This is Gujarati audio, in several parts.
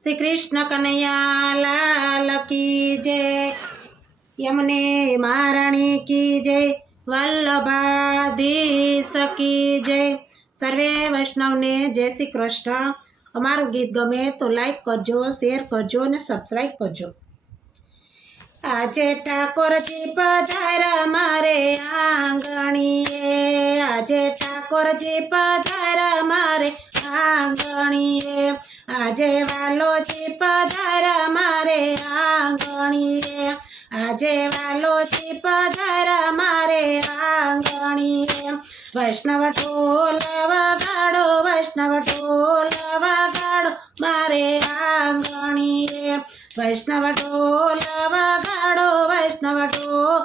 શ્રી કૃષ્ણ કનૈયા લાલ કી જય યમને મહારાણી કી જય વલ્લભાધીશ કી જય સર્વે વૈષ્ણવને જય શ્રી કૃષ્ણ અમારું ગીત ગમે તો લાઈક કરજો શેર કરજો અને સબસ્ક્રાઈબ કરજો. આજે ઠાકોરજી પધાર મારે આંગણીએ, આજે ઠાકોરજી પધાર મારે આંગણીએ. આજે વાલોજી પધાર, મારે આંગણીએ આજે વાલોજી પધાર, મારે આંગણીએ વૈષ્ણવ ઢોલ વગાડો, વૈષ્ણવ ઢોલ વગાડો, મારે આંગણીએ વૈષ્ણવ ઢોલ વગાડો, વૈષ્ણવ ઢોલ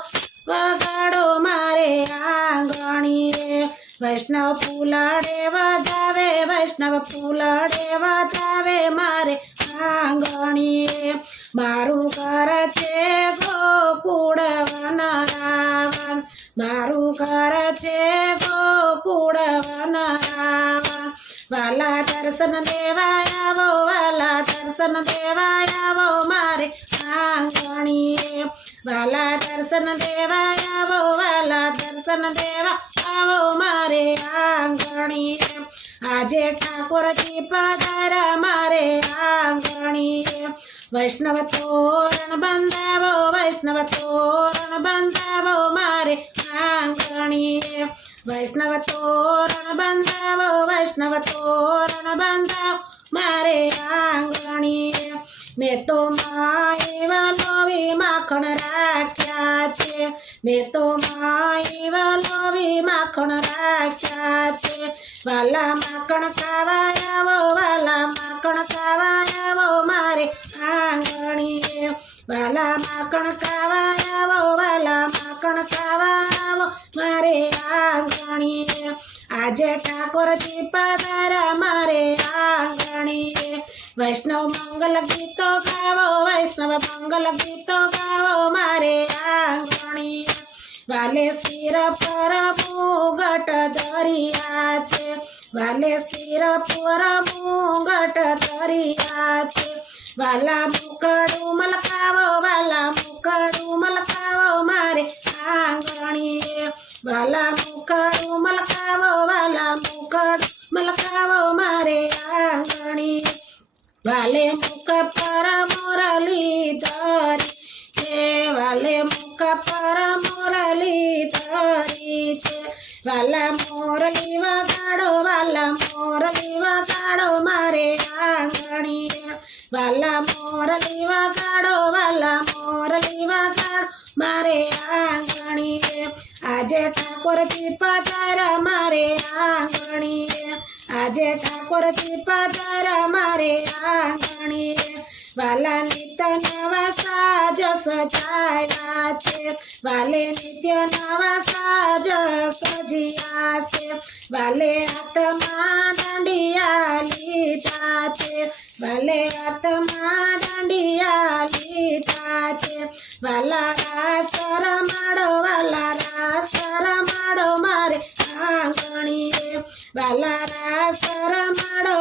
વગાડો, મારે આંગણી રે. વૈષ્ણવ ફૂલાડે વધાવે વૈષ્ણવ ફૂલડે વાતાવે મારે આંગણીએ. મારું ઘર છે ગોકુળ રાવણ. મારું ઘર છે ગોકુળ રાવણ. વાલા દર્શન દેવાય આવો, વાલા દર્શન દેવાય આવો મારે આંગણીએ. વાલા દર્શન દેવાય આવો, વાલા દર્શન દેવા આવો મારે આંગણીએ. આજે ઠાકોરજી પધાર મારે આંગણીએ. વૈષ્ણવ તોરણ બંધાવો, વૈષ્ણવ તોરણ બંધાવો મારે આંગણીએ. વૈષ્ણવ તોરણ બંધાવો, વૈષ્ણવ તોરણ બંધાવો મારે આંગણીએ. મેં તો માઈ વલોવી માખણ રાખ્યા છે. મેં તો માઈ વલોવી માખણ રાખ્યા છે. વાલા માખણ ખાવા વાલા માખણ ખાવા આવો મારે આંગણીએ. વાલા માખણ ખાવા આવો વાલા માખણ ખાવા આવો મારે આંગણીએ. આજે ઠાકોરજી પધારા મારે આંગણીએ. વૈષ્ણવ મંગલ ગીતો ગાવો, વૈષ્ણવ મંગલ ગીતો ગાવો, મારે આંગણીએ. વાલે શિર પર મુગટ દરિયા છે. વાલે શિર પર મુગટ દરિયા છે. વાલા મુકડું મલકાવો, વાલા મુકડું મલકાવો મારે આંગણીએ. વાલા મુકડું મલકાવો, વાલા મુકડ મલકાવો મારે આંગણીએ. વાલે મુક પર મોરલી ધરી વાલે મુખા પર મોરલી ધરી છે. વાલા મોરલી વગાડો, વાલા મોરલી વગાડો મારે આંગણી વાલા મોરલી વગાડો, વાલા મોરલી વગાડો મારે આંગણી આજે ઠાકોરજી પધારા મારે આંગણી આજે ઠાકોરજી પધારા મારે આંગણીએ વાલા નિત્ય નવા સાજ સજાયા છે. વાલે નિત્ય નવા સાજ સજિયા છે. વાલે આત્મા દંડિયા લીધા છે. વાલે આત્મા દંડિયા લીધા છે. વાલા રાસર માડો વાલા રાસર માડો મારે આંગણીએ. વાલા રાસર રમાડો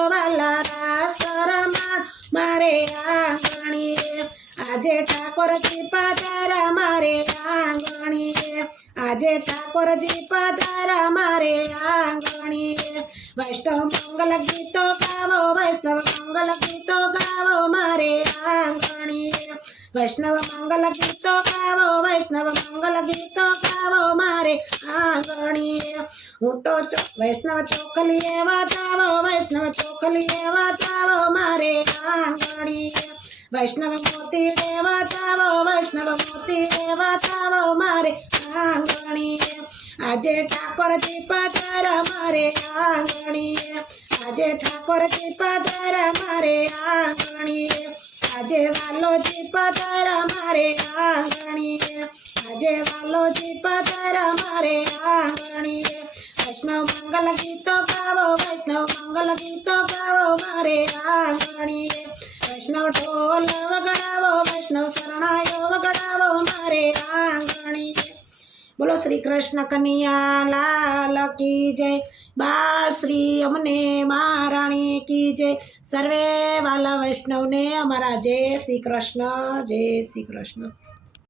ઠાકોરજી પધારા મારે આંગણીએ. આજે ઠાકોરજી પધારા મારે આંગણીએ. વૈષ્ણવ મંગલ ગીતો ગાવો, વૈષ્ણવ મંગલ ગીતો ગાવો મારે આંગણીએ. વૈષ્ણવ મંગલ ગીતો ગાવો, વૈષ્ણવ મંગલ ગીતો ગાવો મારે આંગણીએ. હું તો વૈષ્ણવ વૈષ્ણવ ચોખલીએ વાતાવો વૈષ્ણવ ચોખલીએ વાતાવો મારે આંગણીએ. વૈષ્ણવ મોતી દેવા તાવો વૈષ્ણવ મોતી દેવા તાવો મારે આંગણીએ આજે ઠાકોરજી પધારા મારે આંગણીએ આજે ઠાકોરજી પધારા મારે આંગણીએ આજે વાલોજી પધારા મારે આંગણીએ આજે વાલોજી પધારા મારે આંગણીએ વૈષ્ણવ મંગલ ગીતો ગાવો વૈષ્ણવ મંગલ ગીતો ગાવો મારે આંગણીએ વૈષ્ણવ ઢોલ વગડાવો, વૈષ્ણવ શરણાયો વગડાવો, મારે આંગણી બોલો શ્રી કૃષ્ણ કનૈયા, લાલ કી જય. બાળ શ્રી અમને મહારાણી કી જય. સર્વે વાલા વૈષ્ણવને અમારા જય શ્રી કૃષ્ણ, જય શ્રી કૃષ્ણ.